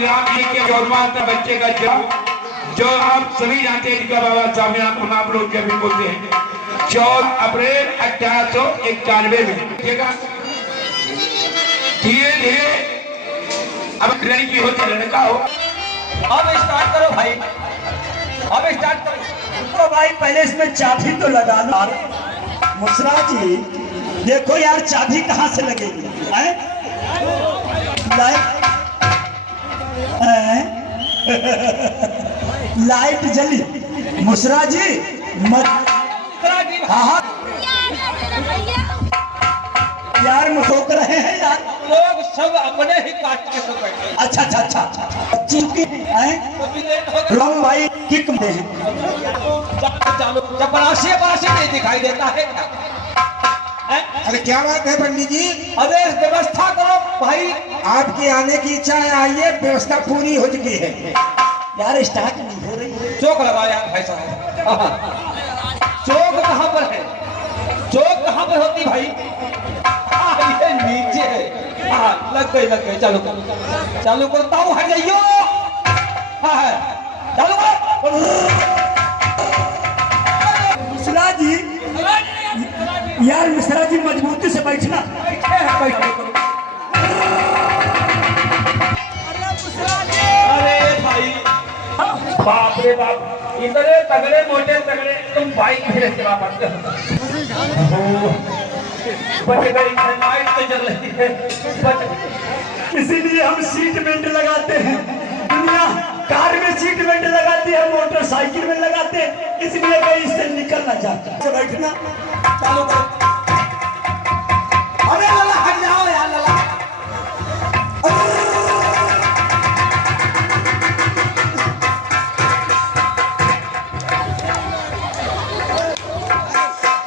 श्री राम जी के जन्माष्टमी बच्चे का जो आप सभी जानते हैं, जिनका बाबा सामने हम आप लोग जब भी बोलते हैं 14 अप्रैल 1891 में धीरे धीरे अब लड़की होती लड़का हो। अब स्टार्ट करो भाई, अब स्टार्ट करो। तो भाई पहले इसमें चाबी तो लगा लो। मुसरा जी देखो यार, चाबी कहाँ से लगेगी? लाइट जली। मुसरा जी मत हाँ यार मुझोक रहे हैं यार, लोग सब अपने ही कास्ट के सब बैठे। अच्छा अच्छा अच्छा अच्छा चिंकी रंग भाई किक में हैं। चलो जब बरासी नहीं दिखाई देता है क्या? अरे क्या बात है पंडित जी? अरे व्यवस्था करो भाई। आपके आने की इच्छा है, आइए, व्यवस्था पूरी हो चुकी है। यार स्टार्ट नहीं हो रही। चौक लगाओ यार भाई साहब। चौक कहाँ पर है? चौक कहाँ पर होती भाई? ये नीचे है। लग गई चलो चालू करो। ताऊ हट जाइयो। चालू करो। मिश्रा जी यार, मिश्रा जी मजबूती से बैठना। अरे भाई बाप रे बाप, इतने तगड़े मोटे तगड़े तुम बाइक में चला पाते हो। लाइट तो जल रही है, इसीलिए हम सीट बेल्ट लगाते हैं। दुनिया कार में सीट बेल्ट लगाती है, मोटरसाइकिल में लगाते हैं, इसलिए कहीं इससे निकलना चाहता है। बैठना चालू करो। अरे लाला हट जाओ यार लाला।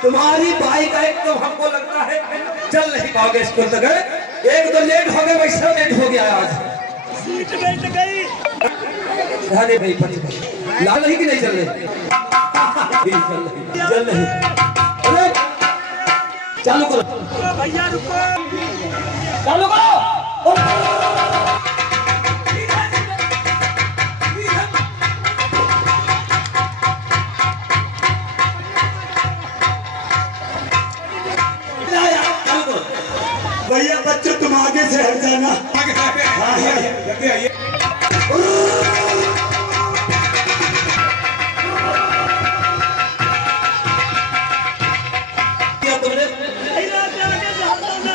तुम्हारी बाइक एक तो हमको लगता है चल नहीं पाओगे स्कूल तक। एक तो लेट हो गए, वैसा लेट हो गया आज। सीट बेल्ट गई। अरे भाई पति लाल ही कि नहीं चल रहे? चल रही। अरे चालू करो भैया, रुको। चालू करो। भैया बच्चों तुम आगे से हट जाना।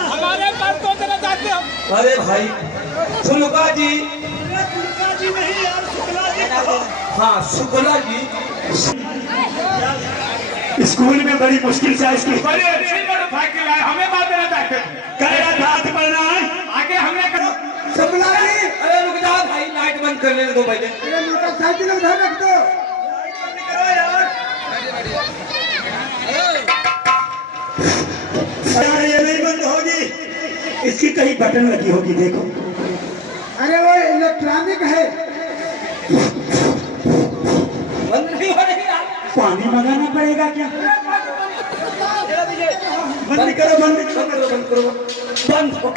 हमारे पास तो चले जाते हम। अरे भाई सुलका जी नहीं यार, शुक्ला जी। हाँ शुक्ला जी। स्कूल में बड़ी मुश्किल से साइकिल है, हमें बात देना चाहते हैं। हाथ पढ़ना है आगे हमने करो। शुक्ला जी, अरे रुक जाओ भाई, लाइट बंद कर लेने दो पहले। मोटरसाइकिल उधर रख दो। यार ये नहीं बंद होगी, इसकी कहीं बटन लगी होगी, देखो। अरे वो इलेक्ट्रॉनिक है। बंद नहीं हो रही यार। पानी मंगाना पड़ेगा क्या? बंद करो बंद करो बंद करो बंद हो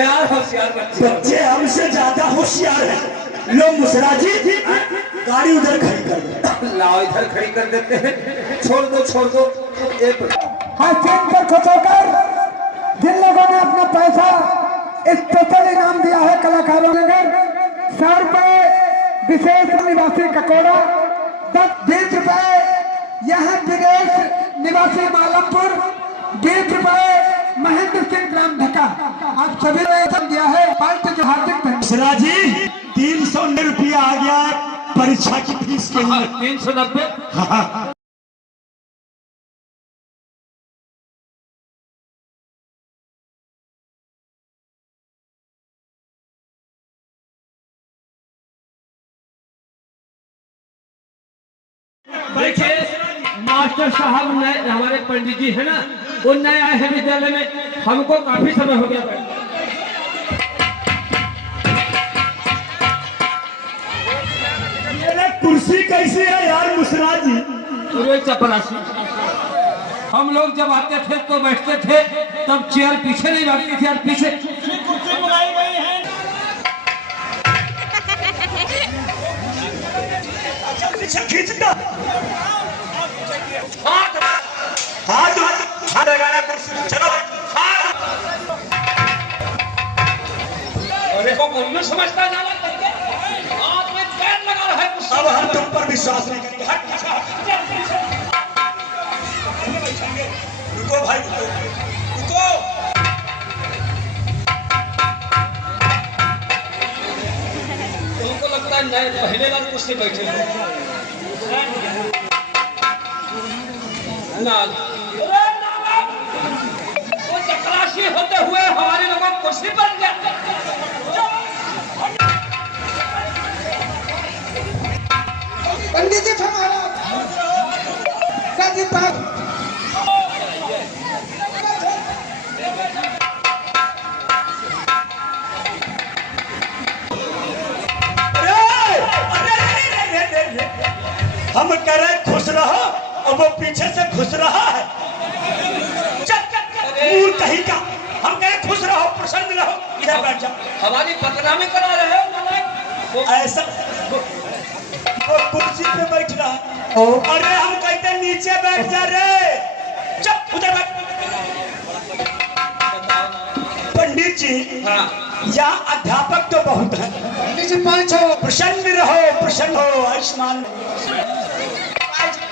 यार। होशियार बच्चे हमसे ज्यादा होशियार हैं। लो मुसरा जी गाड़ी उधर खड़ी कर दो। लाओ इधर खड़ी कर देते हैं। छोड़ दो एक हाँ, चेक पर खचोकर जिन लोगों ने अपना पैसा स्पेशल इनाम दिया है कलाकारों ने 100 रुपए विशेष निवासी ककोड़ा, 20 रुपए यहाँ विदेश निवासी मालमपुर, 20 रुपए महेंद्र सिंह ग्राम ढका। आप सभी ने दिया है। पार्टी जो हार्दिक मुसरा जी 300 रुपया आ गया परीक्षा की फीस के लिए। 390। देखिए मास्टर साहब नए हमारे पंडित जी है ना, वो नए आए हैं विद्यालय में, हमको काफी समय हो गया। कुर्सी कैसी है यार मुसरा जी? चपरासी। हम लोग जब आते थे तो बैठते थे, तब चेयर पीछे नहीं बैठती थी, यार पीछे कुर्सी बुलाई गई है। पीछे खींचता हाथ हाथ हाथ लगाना कुर्सी चलो अरे को बोलना समझता ना हाथ में पैर लगा रहा है कुर्सी। अब हम तुम पर विश्वास नहीं करेंगे हट रुको भाई रुको तुमको लगता है नए पहले वाली कुर्सी बैठे ना वो चक्रासी होते हुए हमारे लोगों को कुर्सी पर गया। पंडित जी हमारा गाजी पाक हम कह रहे खुश रहो और वो पीछे से खुश रहा है मूल कहीं का हम कह रहे खुश रहो प्रसन्न रहो इधर बैठ जाओ हमारी बदनामी करा रहे हो ऐसा वो कुर्सी पे बैठ रहा है अरे हम कहते नीचे बैठ जा रे चुप उधर बैठ पंडित जी हाँ यहाँ अध्यापक तो बहुत है पंडित जी पाँच हो प्रसन्न हो आयुष्मान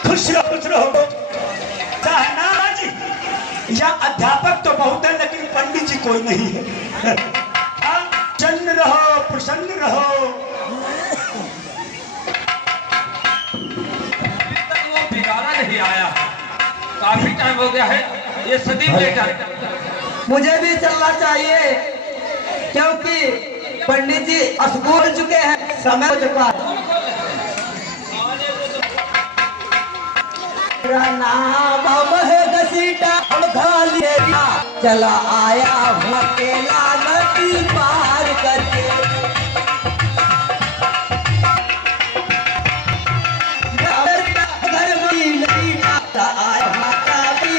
खुश रहो ना जी यहाँ अध्यापक तो बहुत है लेकिन पंडित जी कोई नहीं है प्रसन्न रहो वो बिगाड़ा नहीं आया काफी टाइम हो गया है ये सदी लेट आया। मुझे भी चलना चाहिए क्योंकि पंडित जी स्कूल चुके हैं समय हो चुका है। नाम है घसीटा हम खाली चला आया हूँ अकेला नदी पार करके घर में नहीं आया माता भी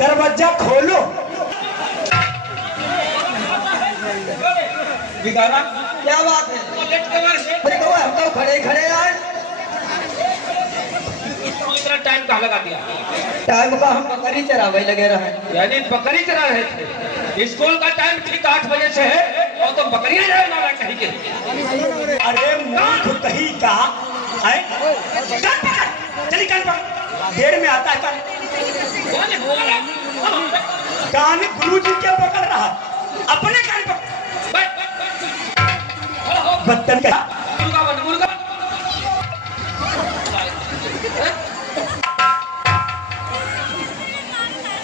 दरवाजा खोलो बिगाड़ा क्या बात है हम तो खड़े यार इतना टाइम कहाँ लगा दिया टाइम का हम बकरी चरावे लगे रहे यानी बकरी चरा रहे थे स्कूल का टाइम ठीक 8 बजे से है और तो बकरियां चराना कहीं के अरे मूर्ख कहीं का है चली कान पकड़ देर में आता है कान गुरु जी क्या पकड़ रहा अपने कान पकड़ बत्तन का मुर्गा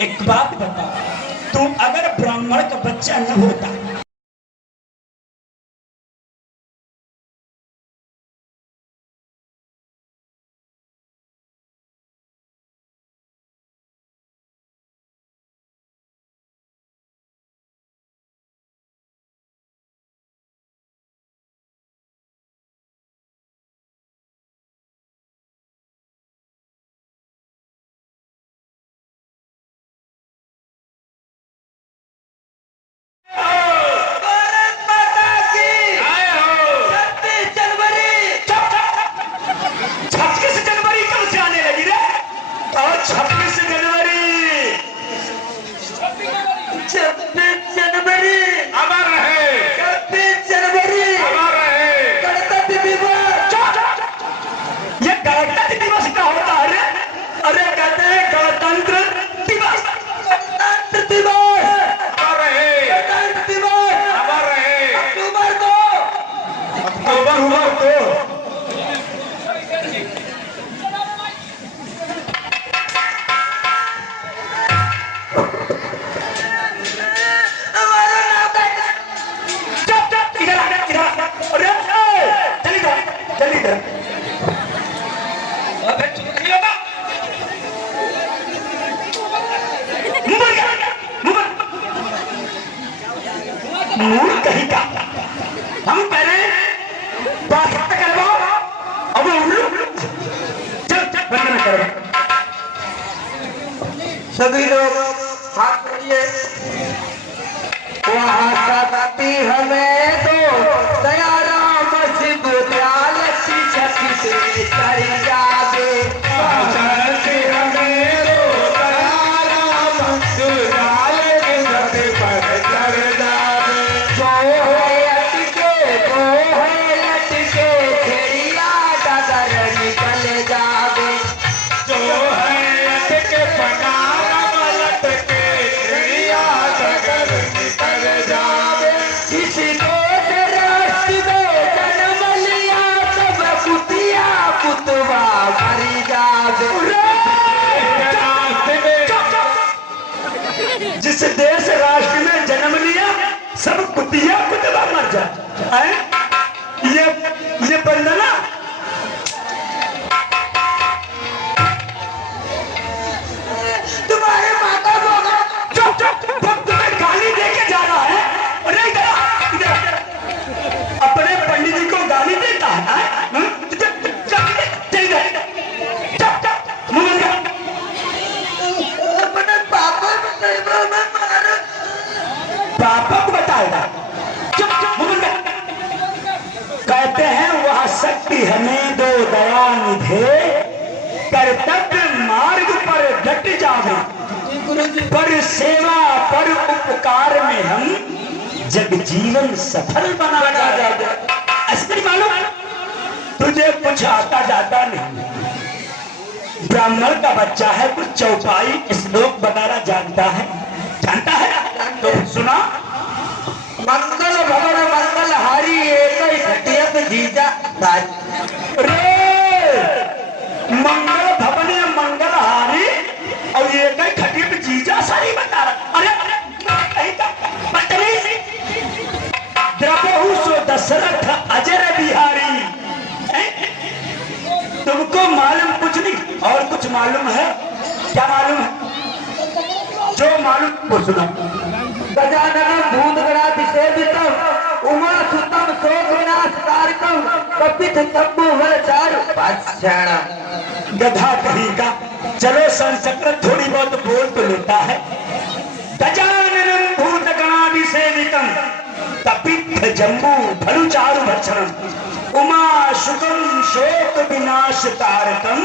एक बात बता तू अगर ब्राह्मण का बच्चा न होता मूर्ख कहीं का हम कह रहे हैं बात करवाओ अब चल चल बंद ना करो सभी लोग हाथ जोड़िए। वहाँ सताती हमें तो दयाराम सिंह दयाल शिक्षक से कर जावे। चलते हमें रो दयाराम दयाल के सत पर चढ़ जावे। जो है अटके खेड़िया डगर निकल जावे। जो है अटके पनारम लटके चिड़िया डगर निकल जावे। इस देश राष्ट्र में जन्म लिया सब कुतिया कुतवा मरी जावे। रास्ते में जिस देश राष्ट्र में जन्म लिया सब कुतिया कुतवा मर जाए। ये वंदना तुम्हारे माता होगा। चुप चुप तुम्हें गाली दे के जा रहा है। अरे इधर अपने पंडित जी को गाली देता है। अपने पापा पापा को बताएगा। चुप चुप कहते हैं वह शक्ति हमें दो दया निधे कर्तव्य मार्ग पर डट जावे। पर सेवा पर उपकार में हम जग जीवन सफल बना जाए। ऐसे मालूम तुझे कुछ आता जाता नहीं। ब्राह्मण का बच्चा है, कुछ चौपाई श्लोक वगैरह जानता है तो सुना। मंगल भवन मंगल हारी एक ही घटियत जीजा रे मंगल भवन मंगल हारी और ये कई खटी पे जीजा सारी बता रहा। अरे द्रवहु सो दशरथ अजर बिहारी। तुमको मालूम कुछ नहीं और कुछ मालूम है। क्या मालूम है? जो मालूम वो सुनो। गजाननम भूतगणाभिषेवितम उमा सुतम शोक विनाशकारकम कपित तब्बु वलचारु पाषाणम। गधा कहीं का। चलो संस्कृत थोड़ी बहुत बोल तो लेता है। गजाननम भूतगणाभिषेवितम कपित जम्बू फलुचारु भक्षणम उमा शुकम शोक विनाश तारकम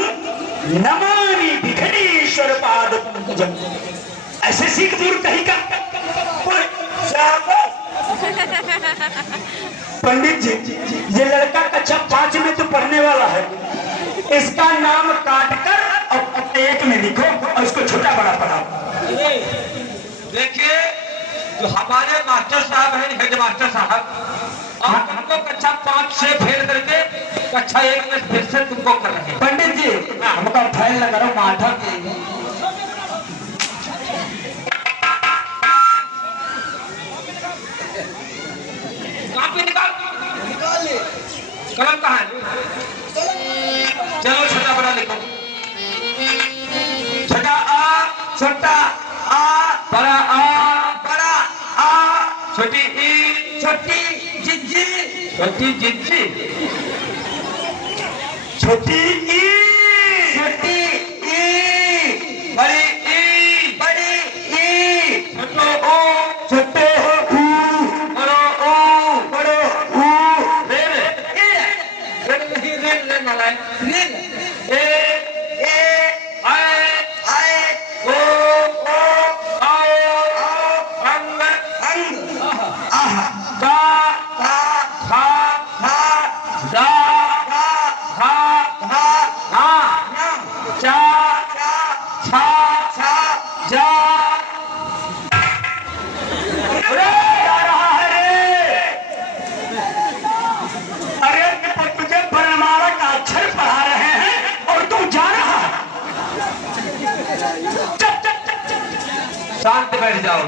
नमामि विघ्नेश्वर पाद पंकजम। ऐसे सीख दूर कहीं का। पंडित जी ये लड़का कक्षा 5 में तो पढ़ने वाला है। इसका नाम काटकर और 1 में लिखो और इसको छोटा बड़ा पढ़ाओ। देखिए जो हमारे मास्टर साहब हैं, हेड मास्टर साहब, और तुमको कक्षा 5 से फेल करके कक्षा 1 में फिर से तुमको कर रहे हैं। पंडित जी हमका फैल लगा रहा माठा के। कॉपी निकाल कलम कहाँ है? चलो छोटा बड़ा लिखो। छोटा आ छोटा आ बड़ा आ छोटी ई छोटी जिज्जी छोटी जिज्जी छोटी ई छोटी ई बड़ी ई छोटो ओ छोटे बड़ो ओ बड़ो ऊ रेल रेल नहीं रेल रेल वाला है रेल ए आए ओ आओ अंग आह का खा दा चा छा जा। अरे आ रहा है रे। अरे तुझे वर्णमाला का अक्षर पढ़ा रहे हैं और तू जा रहा है। शांत बैठ जाओ,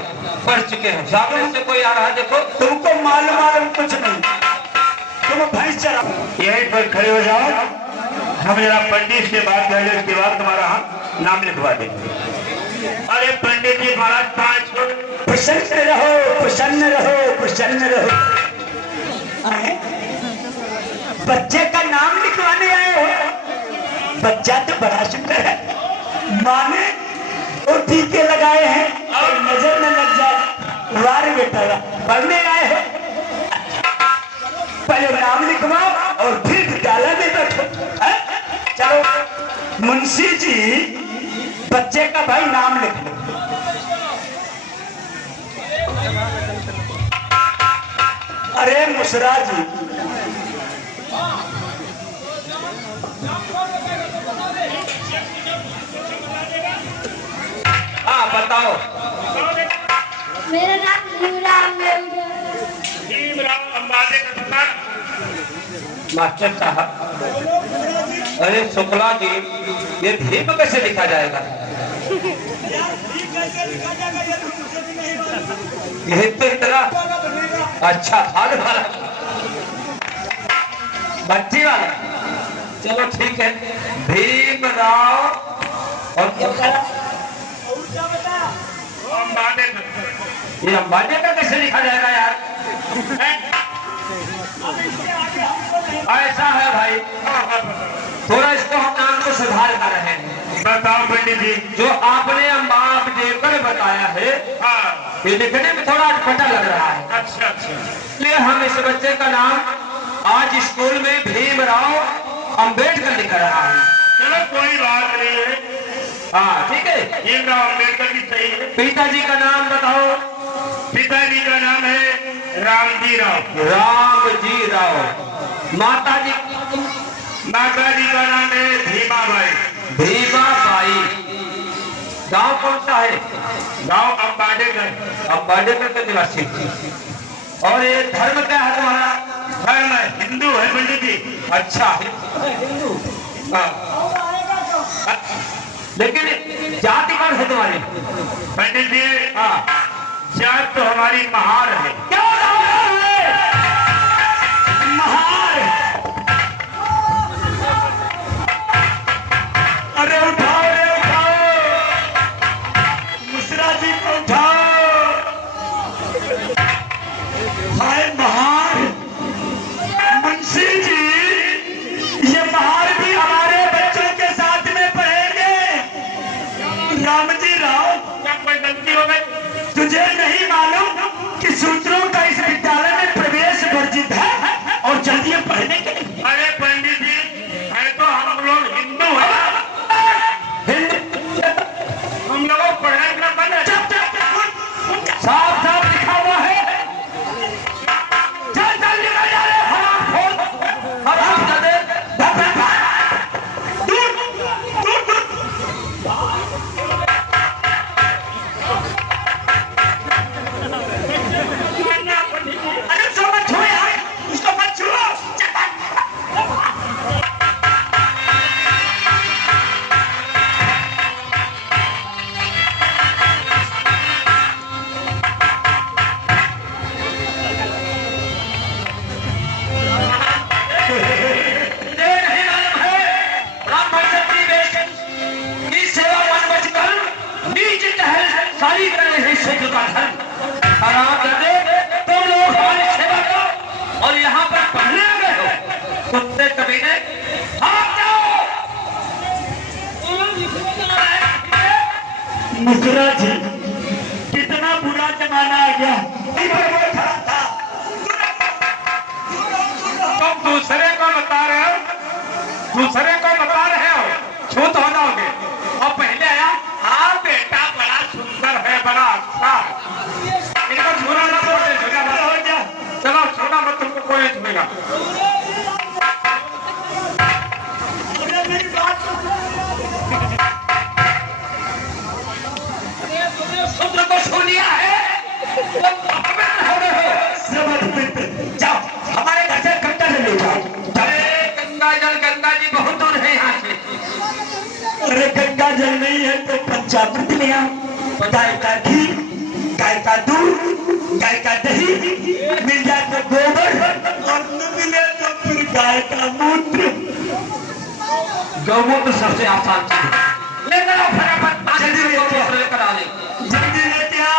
पढ़ चुके हैं। सामने से कोई आ रहा है, देखो। तुमको मालूम कुछ नहीं। तुम भैंस चरा। यहीं पर खड़े हो जाओ। हम जरा पंडित से बात कर ले, उसके बाद तुम्हारा नाम लिखवा देंगे। अरे पंडित जी महाराज 5 प्रसन्न रहो प्रसन्न रहो प्रसन्न रहो। बच्चे का नाम लिखवाने आए हो? बच्चा तो बड़ा सुंदर है। माने वो टीके लगाए हैं और नजर न लग जाए। वारे बेटा पढ़ने आए हो, पहले नाम लिखवाओ और फिर विद्यालय में बैठो। हैं? चलो मुंशी जी बच्चे का भाई नाम लिख लो। अरे मुसरा जी, हाँ बताओ। मेरा नाम भीमराव है। भीमराव अंबाजे का पता? मास्टर साहब, अरे शुक्ला जी, ये भीम कैसे लिखा जाएगा? ये तो इतना अच्छा था वाला बच्ची वाला। चलो ठीक है, भीमराव और अंबाजे का। ये अंबाजे का कैसे लिखा जाएगा यार? ऐसा है भाई, थोड़ा इसको हम नाम को सुधार कर रहे हैं। बताओ पंडित जी। जो आपने अंबाब देकर बताया है, हाँ। ये लिखने में थोड़ा अटपटा लग रहा है। अच्छा अच्छा। इसलिए हम इस बच्चे का नाम आज स्कूल में भीमराव अंबेडकर लिख रहा है। चलो कोई बात नहीं है। हाँ ठीक है। भीमराव अंबेडकर की सही है। पिताजी का नाम बताओ। पिताजी का नाम है रामजी राव। रामजी राव। माता जी का नाम है भीमाबाई। भीमाबाई। गांव कौन सा है? गांव अंबाडेकर। अंबाडेकर के निवासी। और ये धर्म क्या है तुम्हारा? धर्म हिंदू है पंडित जी। अच्छा हिंदू। हाँ। लेकिन जाति कौन है तुम्हारी? पंडित जी हाँ, जात तो हमारी महार है। क्या नाम है? महार। अरे उठाओ रे उठाओ, मुसरा जी को उठाओ। हाय महार। मुंशी जी, ये महार भी हमारे बच्चों के साथ में पढ़ेंगे। रामजी राव, क्या कोई गलती हो गई? तुझे नहीं मालूम कि सूत्रों का इस विद्यालय में प्रवेश वर्जित है और चलिए पढ़ने के लिए। अरे पंडित जी, है तो हम लोग हिंदू हैं। हम लोगों को पढ़ने का मन है। साफ साफ लिखा हुआ है। चल चल निकल जा रे हराम खोर, हराम जादे। दूर दूर दूर। अरे उसको मत छुओ यार, उसको मत छुओ। ये नहीं मालूम है राम भगत की बेटी की सेवा मन बचकर नीचे टहल सारी करने से क्षेत्र का धर्म हराम जादे। तुम लोग हमारी सेवा करो और यहाँ पर पढ़ने आ गए हो। कुत्ते कमीने, भाग जाओ। मुसरा जी, कितना बुरा जमाना आ गया। तुम दूसरे को बता रहे हो, दूसरे को बता रहे हो, छूत हो जाओगे। और पहले आया, हाँ बेटा बड़ा सुंदर है, बड़ा अच्छा। इनको छूना मत, छूना मत हो गया। चलो छूना मत, तुमको कोई छूएगा। सूत्र को छू लिया है। तुम अपमान हो रहे हो। जाओ हमारे घर से गंगा जल ले जाओ। अरे गंगा जी बहुत दूर है यहाँ से। अरे गंगा जल नहीं है तो पंचामृत ले आओ। गाय का घी, गाय का दूध, गाय का दही, मिल जाए तो गोबर और न मिले तो फिर गाय का मूत्र। गौमूत्र सबसे आसान चीज है। लेकर आओ फटाफट, जल्दी लेके आओ। लेकर आ ले। जल्दी लेके आ।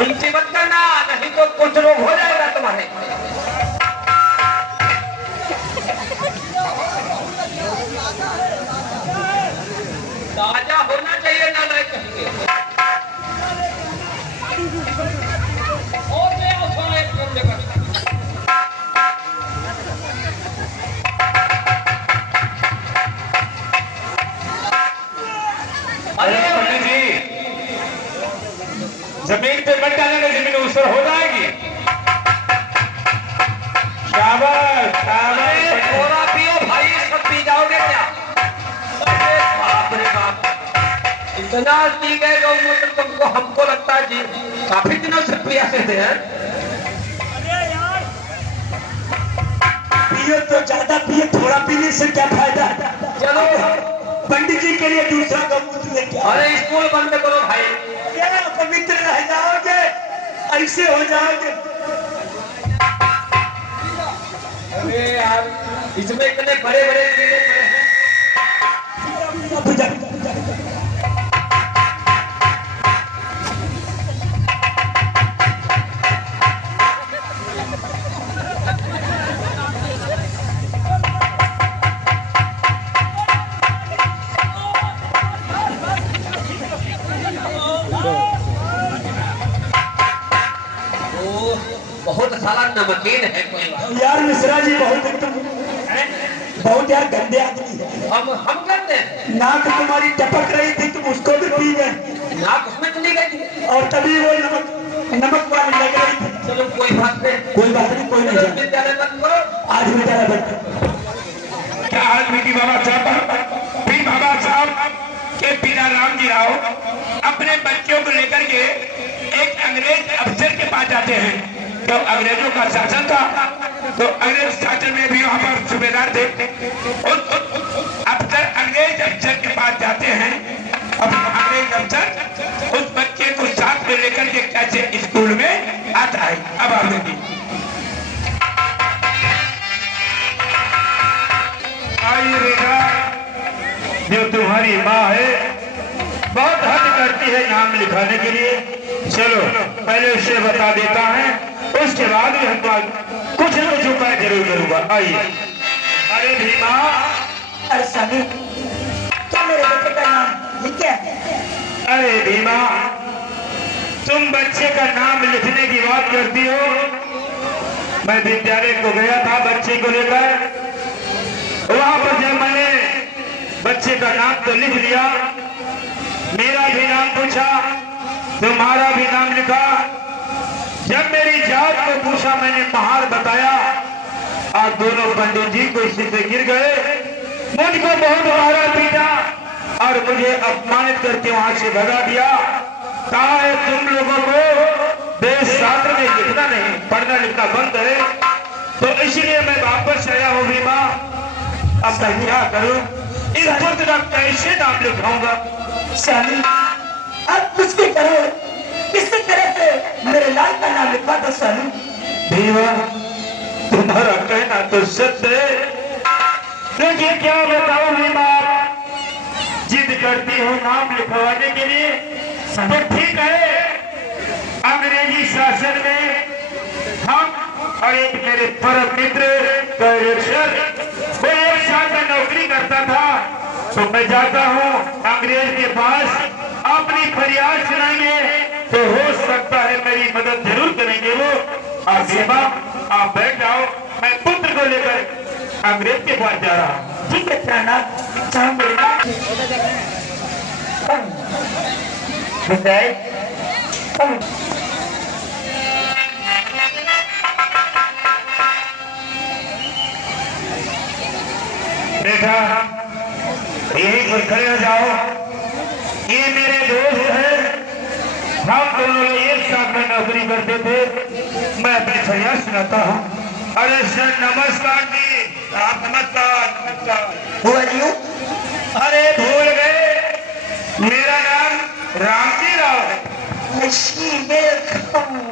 उल्टी मत करना, नहीं तो कुछ रोग हो जाएगा तुम्हारे। ताजा होना चाहिए ना, नहीं कहेंगे। और ले आओ थोड़ा एक कम जगह। अरे पंडित जी, जमीन पे मत डालेंगे, जमीन ऊसर हो जाएगी। शाबाश शाबाश। थोड़ा पियो भाई, सब पी जाओगे क्या? अरे बाप रे बाप, इतना पी गए गौमूत्र तुमको, हमको लगता है जी काफी दिनों से पिया से थे। पियो तो ज्यादा पिए, थोड़ा पीने से क्या फायदा। चलो पंडित जी के लिए दूसरा गौमूत्र लेके आओ। अरे स्कूल बंद करो भाई। क्या पवित्र रह जाओगे, ऐसे हो जाओगे। अरे यार, इसमें इतने बड़े बड़े कीड़े पड़े हैं। बहुत सारा नमकीन है कोई बात। यार मिश्रा जी बहुत यार गंदे आदमी है। हम करते हैं। नाक तुम्हारी टपक रही थी, तुम उसको भी पी गए। नाक उसमें चली गई थी और तभी वो नमक वाली लग रही थी। चलो कोई बात नहीं, कोई बात नहीं, कोई नहीं चलो जाना। विद्यालय बंद करो। आज विद्यालय बंद। क्या आज मीठी बाबा साहब, पी बाबा साहब के बिना राम जी राव अपने बच्चों को लेकर के एक अंग्रेज अफसर के पास जाते हैं। तो अंग्रेजों का शासन था, तो अंग्रेज शासन में भी वहां पर सूबेदार थे। अफसर अंग्रेज अफसर के पास जाते हैं। अब अंग्रेज अफसर उस बच्चे को साथ में लेकर के कैसे स्कूल में आता है। अब आप देखिए, आइए बेटा, जो तुम्हारी माँ है बहुत हद करती है नाम लिखाने के लिए। चलो पहले उसे बता देता है, उसके बाद भी हम कुछ न कुछ उपाय जरूर करूंगा। आइए। अरे भीमा, अरे सभी क्या मेरे बेटे का नाम लिख क्या है? अरे भीमा, तुम बच्चे का नाम लिखने की बात करती हो। मैं विद्यालय को गया था बच्चे को लेकर, वहां पर जब मैंने बच्चे का नाम तो लिख लिया, मेरा भी नाम पूछा, तुम्हारा भी नाम लिखा। जब मेरी जात को पूछा, मैंने महार बताया, आप दोनों पंडित जी को इसी से गिर गए। मुझको बहुत मारा पीटा और मुझे अपमानित करके वहां से भगा दिया। कहा है तुम लोगों को देश शास्त्र में लिखना नहीं, पढ़ना लिखना बंद है। तो इसलिए मैं वापस आया हूँ भीमा। अब मैं क्या करूं, इस पुत्र का कैसे नाम लिखाऊंगा? स्वामी अब कुछ भी करो, किसी तरह से मेरे लाल का नाम लिखवा दो स्वामी। भीमा, तुम्हारा कहना तो सत्य है, लेकिन क्या बताऊं भीमा, जिद करती हो नाम लिखवाने के लिए तो ठीक है। अंग्रेजी शासन में हम और एक मेरे परम मित्र वो एक साथ में नौकरी करता था। तो मैं जाता हूँ अंग्रेज के पास, अपनी फरियाद सुनाएंगे तो हो सकता है मेरी मदद जरूर करेंगे वो। आप भीमा, आप बैठ जाओ, मैं पुत्र को लेकर अंग्रेज के पास जा रहा हूँ। ठीक है प्राणनाथ, चाहो मेरे बेटा यहीं पर खड़े हो जाओ। ये मेरे दोस्त है, हम दोनों एक साथ में नौकरी करते थे। मैं अपनी फरियाद सुनाता हूँ। अरे सर नमस्कार जी। आप नमस्कार। नमस्कार। हुआ जी? अरे भूल गए, मेरा नाम रामजी राव है।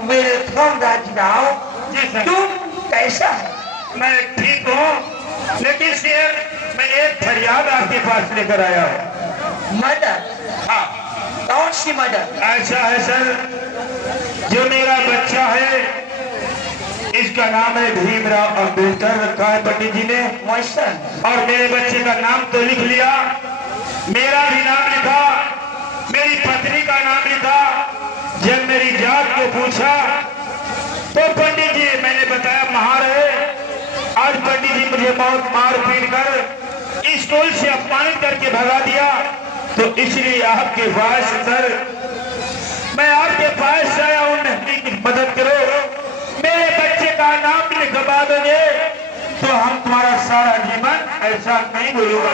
वेलकम राजराव। जी सर। तुम कैसा है? मैं ठीक हूँ, लेकिन सर मैं एक फरियाद आपके पास लेकर आया हूँ। मदद? हाँ। कौन सी मदद? ऐसा है सर, जो मेरा बच्चा है इसका नाम है भीमराव अम्बेडकर रखा है पंडित जी ने। और मेरे बच्चे का नाम तो लिख लिया, मेरा भी नाम लिखा, मेरी पत्नी का नाम लिखा। जब मेरी जात को पूछा तो पंडित जी मैंने बताया महार है। आज पंडित जी मुझे बहुत मार पीट कर स्कूल से अपमानित करके भगा दिया। तो इसलिए आपके पास सर मैं आपके पास आया हूं, की मदद करो, मेरे बच्चे का नाम लिखवा दोगे तो हम तुम्हारा सारा जीवन ऐसा नहीं भूलूंगा।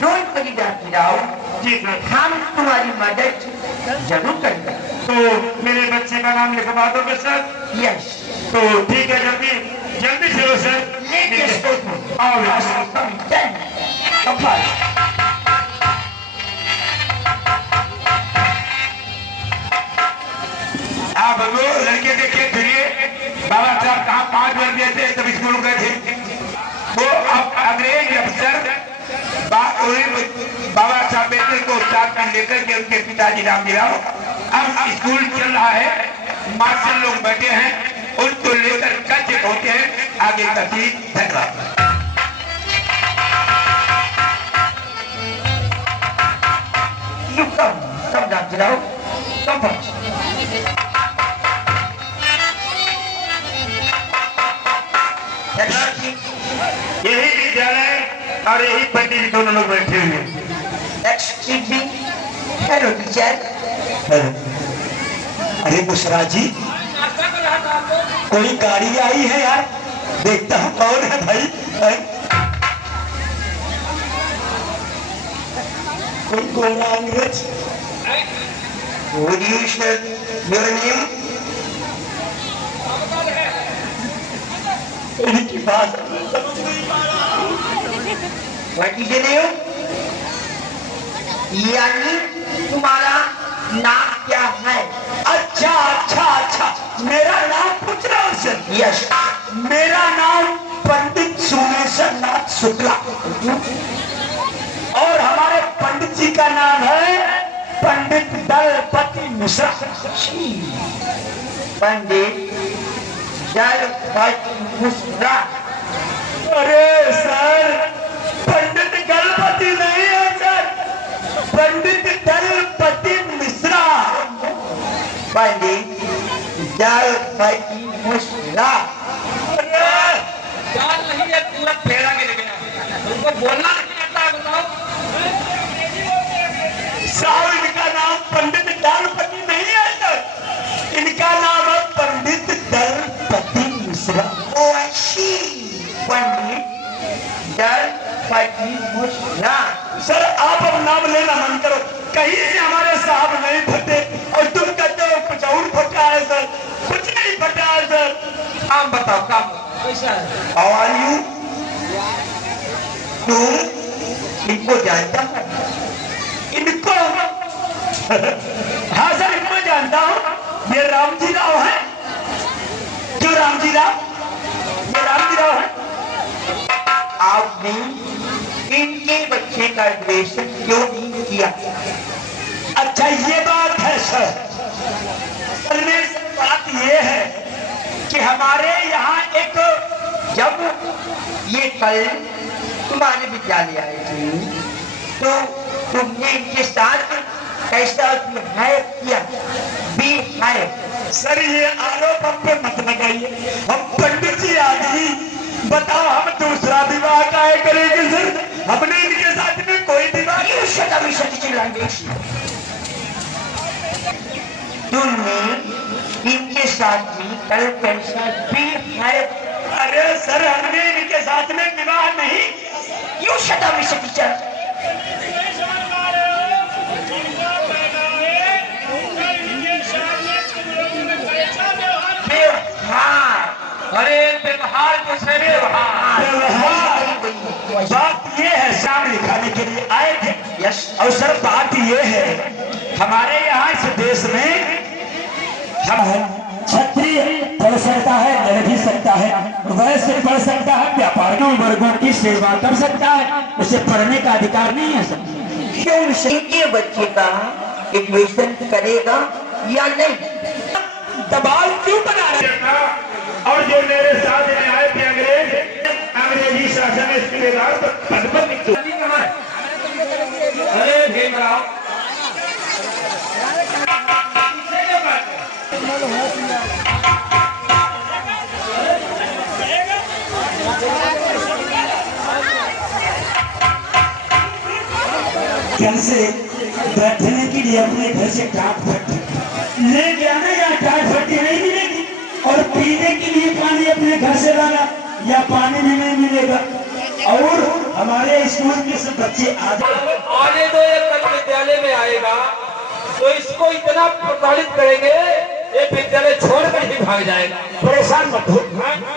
डोंट वरी डॉक्टर राव, जी सर, हम तुम्हारी मदद जरूर करेंगे। तो मेरे बच्चे का नाम लिखवा दोगे सर? यस, तो ठीक है, जल्दी जल्दी चलो सर। लेटेस्ट फोटो और आप वो लड़के देखे फिरिए, बाबा साहब कहाँ 5 वर्ष गए थे तब स्कूल गए थे। वो अब अंग्रेज अफसर बाबा साहब बेटे को साथ में लेकर के उनके पिताजी रामजीराव अब स्कूल चल रहा है, मास्टर लोग बैठे हैं, उनको लेकर कच्चे पहुंचे हैं। आगे का चीज धन्यवाद। कम डॉक्टर राव, कम यही विद्यालय और यही पंडित जी दोनों लोग बैठे हुए हैं। Excuse me, hello teacher. अरे बुशरा जी, कोई गाड़ी आई है यार, देखता हूँ कौन है भाई। कोई गोरा अंग्रेज। Would you share your name? इनकी बात What is your name? यानी तुम्हारा नाम क्या है? अच्छा अच्छा अच्छा, मेरा नाम पूछ रहा हूँ सर। यस, मेरा नाम पंडित सोमेश्वर नाथ शुक्ला और हमारे पंडित जी का नाम है पंडित दलपति मिश्रा। पंडित दलपति मिश्रा। अरे सर, पंडित दलपति नहीं है सर, पंडित दलपति मिश्रा। पंडित दलपति मिश्रा। जान नहीं है, पूरा फेरा के लेके आया। उनको बोलना नहीं आता है, बताओ। साहब इनका नाम पंडित दलपति नहीं है सर, इनका नाम है पंडित दलपति मिश्रा। ओ अच्छी, पंडित दलपति मिश्रा। सर आप अब नाम लेना मन करो, कहीं से हमारे साहब नहीं फटे और तुम कहते हो कुछ और फटा है सर, कुछ नहीं फटा है सर। काम बताओ, काम कैसा है? How are you? तुम इनको जानता है? इनको हाँ सर, इनको जानता हूँ, ये रामजी राव है। जो रामजी राव, ये रामजी राव है। आपने इनके बच्चे का एडमिशन क्यों नहीं किया? अच्छा ये बात है सर, असल में बात ये है कि हमारे यहाँ एक, जब ये कल तुम्हारे विद्यालय आए थे तो तुमने इनके साथ कैसा बिहेव किया? सर ये आरोप हम पे मत लगाइए, हम पंडित जी आदमी, बताओ हम दूसरा विवाह काहे करेंगे सर, हमने इनके साथ में कोई विवाह। तुमने इनके साथ में कल कैसा बिहेव? अरे सर हमने इनके साथ में विवाह नहीं। You shut up, Mr. Teacher. अरे व्यवहार को से व्यवहार। बात ये है, शाम लिखाने के लिए आए थे। यस, और सर बात ये है, हमारे यहाँ इस देश में हम क्षत्रिय पढ़ सकता है, लड़ भी सकता है, वैश्य पढ़ सकता है, व्यापारियों वर्गों की सेवा कर सकता है, उसे पढ़ने का अधिकार नहीं है सर। क्यों इनके बच्चे का एडमिशन करेगा या नहीं? दबाव क्यों बना रहे? और जो मेरे साथ में आए थे अंग्रेजी शासन में सूबेदार तो पद पर निकले। अरे भीमराव घर से बैठने के लिए अपने घर से टाट फट लेके आना या टाट फट्टी नहीं मिलेगी, और पीने के लिए पानी अपने घर से लाना या पानी भी नहीं मिलेगा। और हमारे स्कूल के सब बच्चे आने दो, ये कल विद्यालय में आएगा तो इसको इतना प्रताड़ित करेंगे ये विद्यालय छोड़कर ही भाग जाएगा। परेशान मत हो,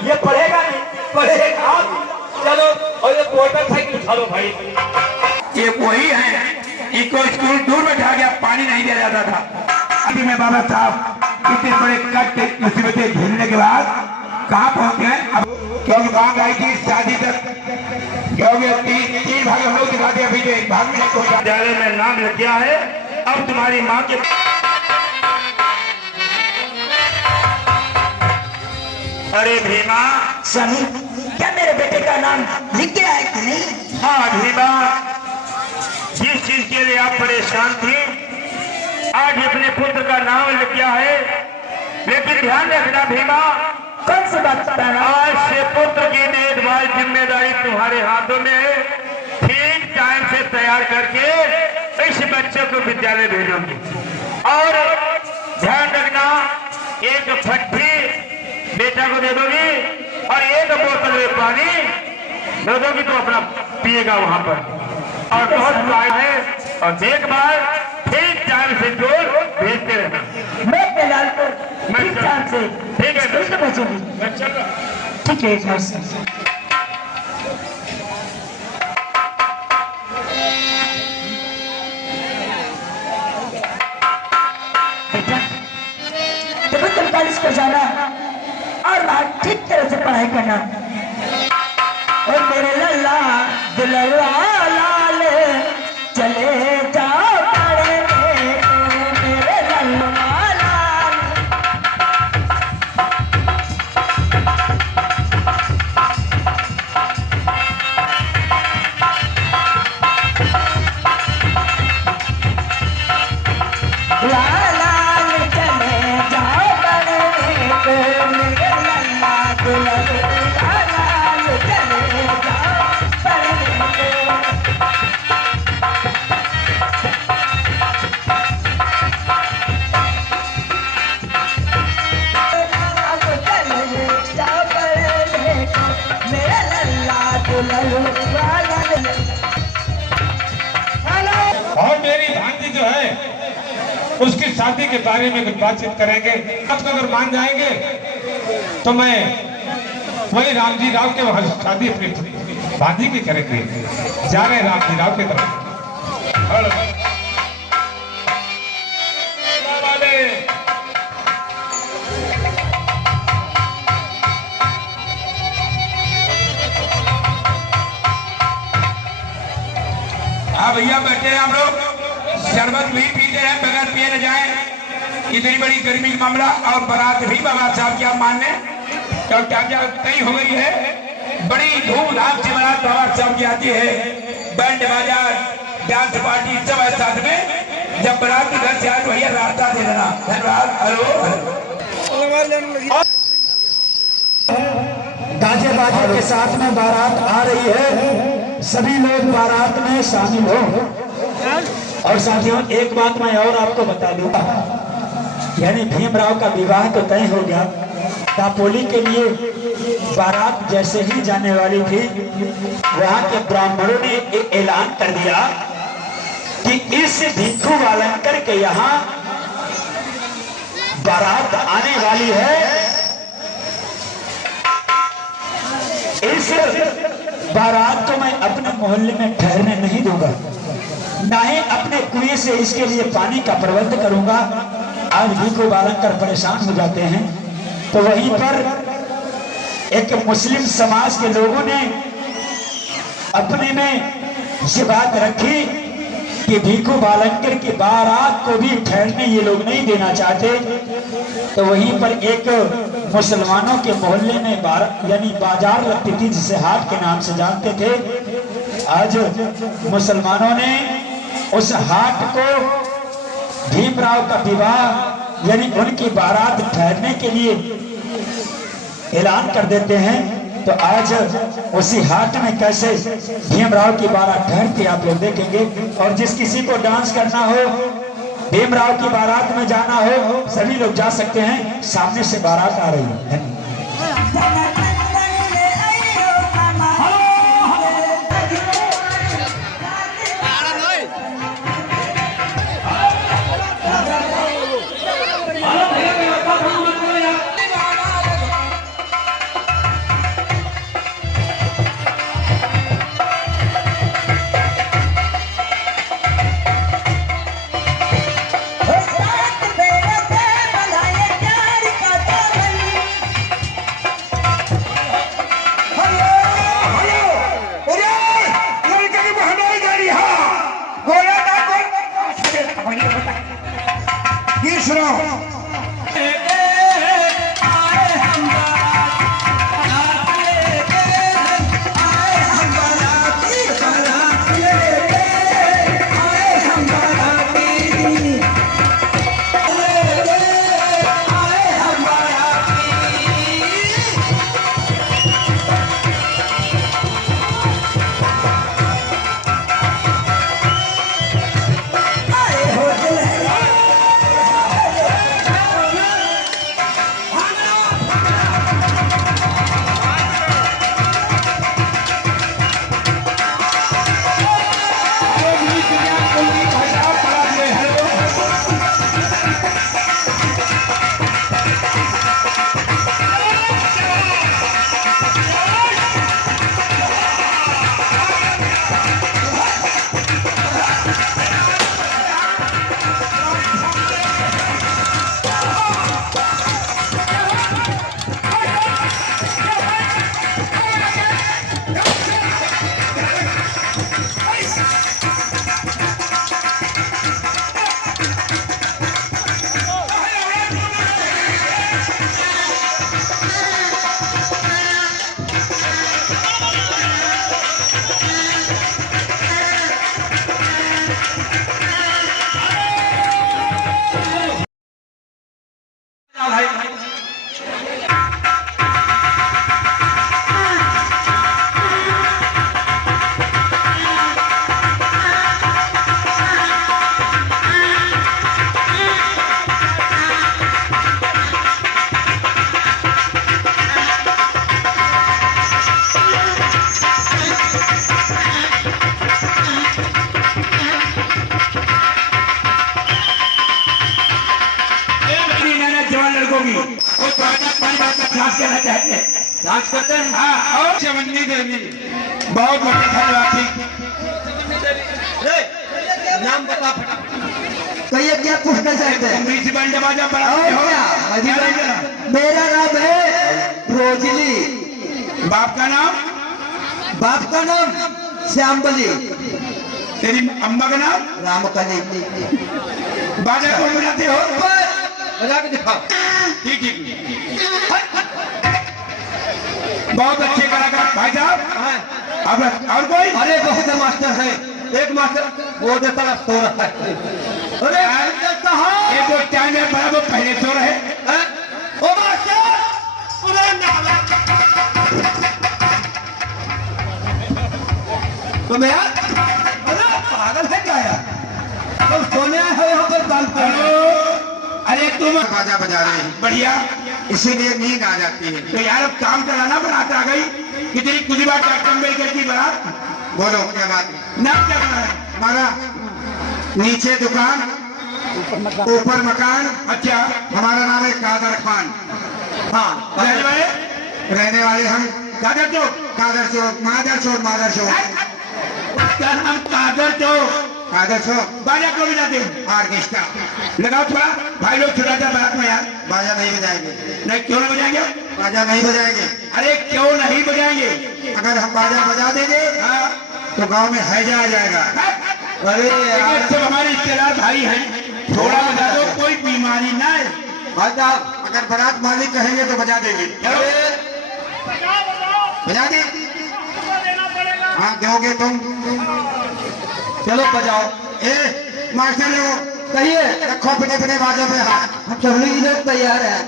ये पढ़ेगा नहीं, पढ़ेगा। चलो और ये मोटरसाइकिल उठा लो भाई। ये वही है, इनको स्कूल दूर बैठा गया, पानी नहीं दिया जाता था। अभी मैं बाबा साहब इतने बड़े कष्ट मुसीबतें झेलने के बाद कहाँ पहुँच गए? अब क्योंकि भाग आई थी शादी तक, क्योंकि तीन भाग हम लोग दिखाते, अभी तो एक भाग में नहीं पहुंचा। विद्यालय में नाम लग गया है। अब तुम्हारी माँ के अरे भीमा स्वामी, क्या मेरे बेटे का नाम लिख के आए कि नहीं? हाँ भीमा, जिस चीज के लिए आप परेशान थे आज अपने पुत्र का नाम लिख गया है। लेकिन ध्यान रखना भीमा, कौन सी बात बताना? आज से पुत्र की देखभाल जिम्मेदारी तुम्हारे हाथों में है। ठीक टाइम से तैयार करके इस बच्चे को विद्यालय भेजोगे। और ध्यान रखना, एक फट्टी बेटा को दे दोगी और एक बोतल में पानी दे दोगी तो अपना पिएगा वहां पर। और बहुत टाइम है और देखभाल ठीक टाइम से जोर भेजते रहना। मैं बेलाल को मैं ठीक टाइम से ठीक है, स्कूल में भेजूंगी। मैं चल रहा। ठीक है मास्टर। बेटा, तुम कॉलेज को जाना और वहाँ ठीक तरह से पढ़ाई करना। और मेरे लल्ला दुल्हा लाल चले जाओ पढ़ने, मेरे लल्ला लाल। लाल चले जाओ पढ़ने को, मेरे लल्ला दुल्हा लाल चले जाओ पढ़ने को। और मेरी भांजी जो है उसकी शादी के बारे में कुछ बातचीत करेंगे। आपको अगर मान जाएंगे तो मैं वही रामजी राव के वहां शादी अपनी भांजी की करेंगे। जा रहे रामजी राव की तरफ। हाँ भैया बैठे हैं हम लोग, शरबत भी पीते हैं, बगैर पिए न जाए। इतनी बड़ी गर्मी का मामला और बारात भी बाबा साहब की आप मान लें तो क्या क्या तय हो गई है। बड़ी धूमधाम से बारात बाबा साहब की आती है, बैंड बाजा डांस पार्टी सब है साथ में। जब बारात घर से आए भैया रास्ता दे देना। धन्यवाद। हेलो गाजे बाजे के साथ में बारात आ रही है, सभी लोग बारात में शामिल हो। और साथियों, एक बात मैं और आपको बता दूं, यानी भीमराव का विवाह तो तय हो गया। दापोली के लिए बारात जैसे ही जाने वाली थी, वहां के ब्राह्मणों ने एक ऐलान कर दिया कि इस भिक्षु वालंकर के यहाँ बारात आने वाली है। इस बारात को मैं अपने मोहल्ले में ठहरने नहीं दूंगा, ना ही अपने कुएं से इसके लिए पानी का प्रबंध करूंगा। आज भिक्षु वालंकर परेशान हो जाते हैं, तो वहीं पर एक मुस्लिम समाज के लोगों ने अपने में ये बात रखी कि कि भीखू बालंकर की बारात को भी ठहरने ये लोग नहीं देना चाहते। तो वहीं पर एक मुसलमानों के मोहल्ले में यानी बाजार लगती थी, जिसे हाट के नाम से जानते थे। आज मुसलमानों ने उस हाट को भीमराव का विवाह यानी उनकी बारात ठहरने के लिए ऐलान कर देते हैं। तो आज उसी हाट में कैसे भीमराव की बारात ठहरती आप लोग देखेंगे। और जिस किसी को डांस करना हो, भीमराव की बारात में जाना हो, सभी लोग जा सकते हैं। सामने से बारात आ रही है। जांच करते हैं। हाँ, और चवन्नी देवी बहुत बड़ी धन्यवाद थी। नाम बता तो ये क्या पूछना चाहते हैं? म्यूनिसिपल दरवाजा पर मेरा नाम है रोजली। बाप का नाम? बाप का नाम श्यामबली। तेरी अम्मा का नाम? रामकली। बाजा कौन बजाते हो? बजा के दिखाओ। ठीक। बहुत अच्छे कलाकार भाई साहब। अब और कोई? अरे बहुत मास्टर है। एक मास्टर वो देता सो रहा है। अरे एक वो टाइम है बड़ा, वो पहले सो रहे। ओ मास्टर तुम यार पागल है क्या यार? तो सोने है यहाँ पर दाल पर। अरे तुम बाजा बजा रहे हैं, बढ़िया, इसीलिए नींद आ जाती है। तो यार अब काम चलाना बारात आ गई। कितनी कुछ बात अम्बेडकर की बारात। बोलो क्या बात है? नाम क्या करना है? हमारा नीचे दुकान ऊपर मकान। अच्छा, हमारा नाम है कादर खान। हाँ, रहने वाले हम कादर चौक। कादर चौक, मादर चौक। क्या नाम? कादर चौक। कादर चौक बाजा क्यों बजाते हो? ऑर्केस्ट्रा। लगाओ थोड़ा, भाई लोग छुड़ा था बारात में यार। बाजा नहीं बजाएंगे। नहीं, क्यों नहीं बजाएंगे? बाजा नहीं बजाएंगे। अरे क्यों नहीं बजाएंगे? अगर हम बाजा बजा देंगे हाँ, तो गांव में हैजा आ जाएगा। अरे यार सब हमारे रिश्तेदार भाई हैं, थोड़ा बजा दो, कोई बीमारी ना है। भाई साहब अगर बारात मालिक कहेंगे तो बजा देंगे। बजा दे। हाँ दोगे तुम। चलो बजाओ। ए मास्टर लोग कहिए रखो अपने अपने बाजों पे हाथ। हम चलने के लिए तैयार हैं।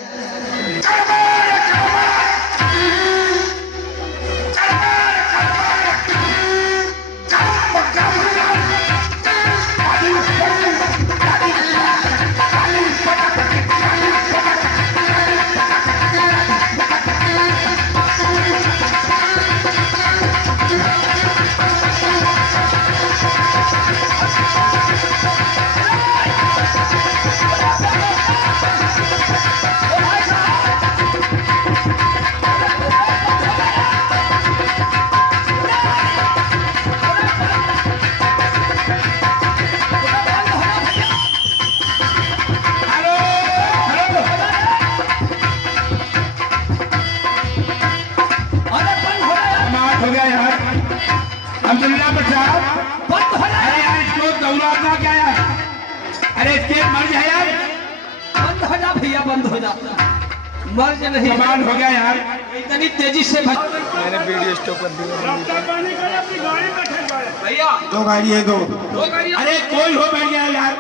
हो गया यार, अब्दुल्ला प्रसाद। अरे यार इसको दौड़ाना क्या यार? अरे इसके मर्ज है यार। बंद हो जा भैया, बंद हो जा। मर्ज नहीं, कमाल हो गया यार। इतनी तेजी से भैया दो गाड़ी है दो। अरे कोई हो बैठ गया यार,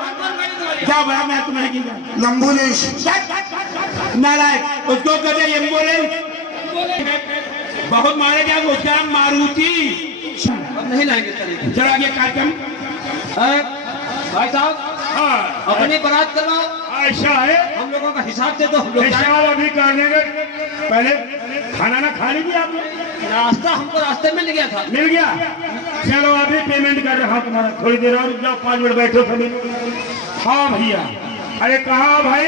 क्या बड़ा मैं तुम्हें की लंबुलेश नालायक, उसको कहते एम्बुलेंस। बहुत मारे गया उसका नाम मारुति। नहीं लाएंगे तरीके। चलो आगे कार्यक्रम। भाई साहब हाँ अपनी बारात करवाओ, ऐसा है, हम लोगों का हिसाब दे दो। हम लोग हिसाब अभी करने के पहले खाना ना खा लीजिए आपने। रास्ता हमको रास्ते में मिल गया था। मिल गया, चलो अभी पेमेंट कर रहा हूँ तुम्हारा, थोड़ी देर और जाओ, 5 मिनट बैठो सभी। हाँ भैया, अरे कहाँ भाई,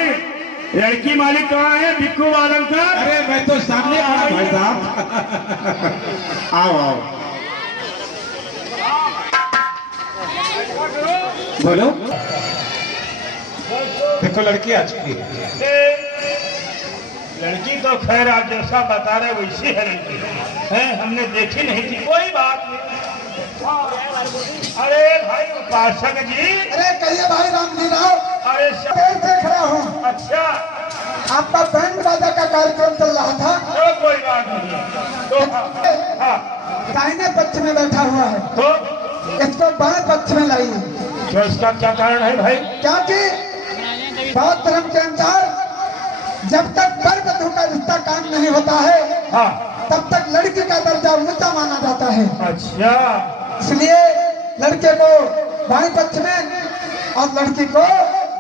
लड़की मालिक कहाँ है? भिक्खू बादल का। अरे मैं तो सामने खड़ा भाई साहब। आओ आओ बोलो। देखो लड़की आ चुकी है। लड़की तो खैर आप जैसा बता रहे वैसी है लड़की है, हमने देखी नहीं थी, कोई बात नहीं। अरे भाई उपासक जी। अरे कहिए भाई राम जी राव, अरे देर से खड़ा हूँ। अच्छा, आपका बैंड बाजा का कार्यक्रम चल रहा था, तो कोई बात नहीं। तो हाँ, दाहिने पक्ष में बैठा हुआ है, तो इसको बाएं पक्ष में लाइए। तो इसका क्या कारण है भाई? क्योंकि बौद्ध धर्म के अनुसार जब तक वर वधू का रिश्ता काम नहीं होता है, हाँ तब तक लड़की का दर्जा ऊंचा माना जाता है। अच्छा, इसलिए लड़के को बाएं पक्ष में और लड़की को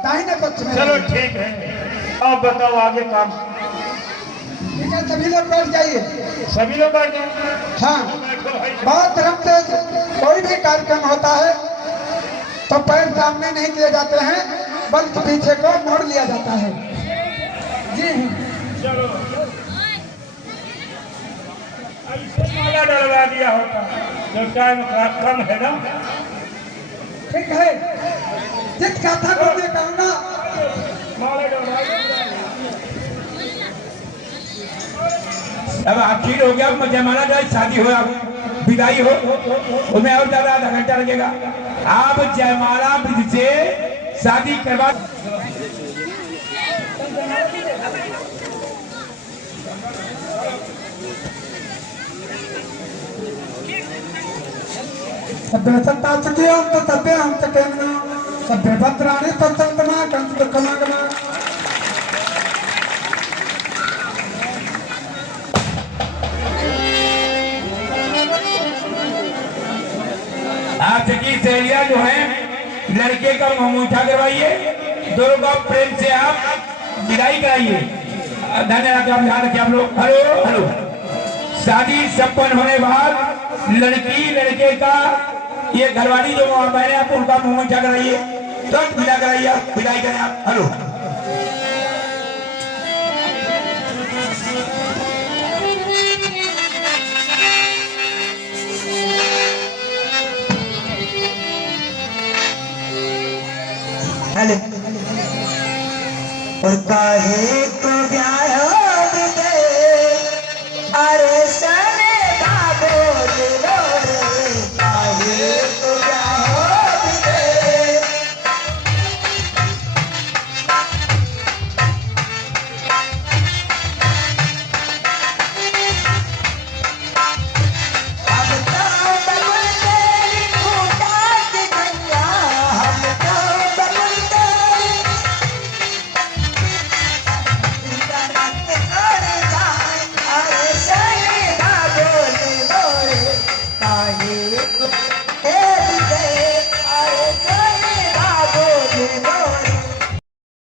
दाहिने पक्ष में। चलो ठीक है, अब बताओ आगे काम। ठीक है, सभी लोग बैठ जाइए। सभी लोग बैठ जाओ। हाँ, बैठो भाई। बौद्ध धर्म से कोई भी कार्यक्रम होता है तो पैर सामने नहीं किए जाते हैं, बल्कि पीछे को मोड़ लिया जाता है। जी चलो ऐसे माला डलवा दिया होता, जो टाइम कम है ना। ठीक है, जिस कथा को मैं कहूँगा माला डलवा दिया। अब आप ठीक हो गया, अब जयमाला जो शादी हो, अब विदाई हो, उसमें और ज्यादा आधा घंटा लगेगा। आप जयमाला विधि से शादी करवा। सभ्य सत्ता चुके हम तो सभ्य हम चके सभ्य भद्राणी तो संतना कंस कमागना। आपकी सहेलियां जो हैं, लड़के का अंगूठा करवाइए, दोनों का प्रेम से आप विदाई कराइए। धन्यवाद, आप ध्यान रखिए आप लोग। Hello hello. शादी संपन्न होने बाद लड़की लड़के का ये घरवाली जो मैंने आप उनका अंगूठा कराइए, तुरंत विदा कराइए, विदाई करें आप। हेलो। और काहे को